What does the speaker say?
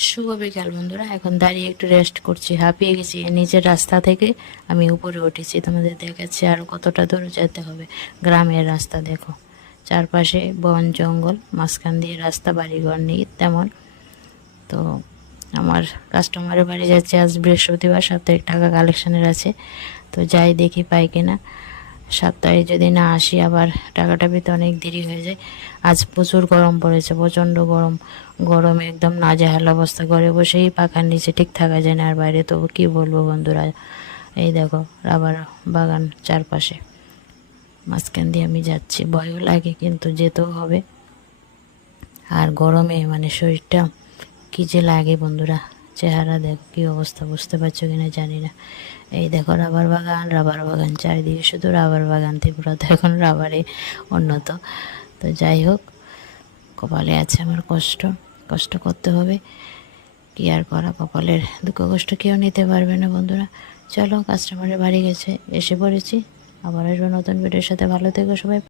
শুভ বিকাল বন্ধুরা, এখন দাঁড়িয়ে একটু রেস্ট করছি, হাঁপিয়ে গেছি। নিচের রাস্তা থেকে আমি উপরে উঠেছি, তোমাদের দেখাচ্ছি আরো কতটা দূর যেতে হবে। গ্রামের রাস্তা দেখো, চারপাশে বন জঙ্গল, মাঝখান দিয়ে রাস্তা, বাড়িঘর নেই তেমন। তো আমার কাস্টমারের বাড়ি যাচ্ছে আজ বৃহস্পতিবার, সাপ্তাহিক টাকা কালেকশনের আছে। তো যাই দেখি পাই কিনা। সপ্তাহে যদি না আসি আবার টাকাটা পেতে অনেক দেরি হয়ে যায়। আজ প্রচুর গরম পড়েছে, প্রচণ্ড গরম। গরমে একদম নাজেহাল অবস্থা, ঘরে বসেই পাখার নিচে ঠিক থাকা যায় না, আর বাইরে তো কী বলবো বন্ধুরা। এই দেখো রাবার বাগান চারপাশে, মাঝখান দিয়ে আমি যাচ্ছি, ভয়ও লাগে কিন্তু যেতেও হবে। আর গরমে মানে শরীরটা কী যে লাগে বন্ধুরা। চেহারা দেখো কী অবস্থা, বুঝতে পারছো কিনা জানি না। এই দেখো রাবার বাগান, রাবার বাগান, চারিদিকে শুধু রাবার বাগান। ত্রিপুরা তো এখন রাবারে উন্নত। তো যাই হোক, কপালে আছে আমার কষ্ট, কষ্ট করতে হবে। কি আর করা, কপালের দুঃখ কষ্ট কেউ নিতে পারবে না বন্ধুরা। চলো, কাস্টমারের বাড়ি গেছে, এসে পড়েছি। আবার আসবো নতুন ভিডিওর সাথে। ভালো থেকো সবাই।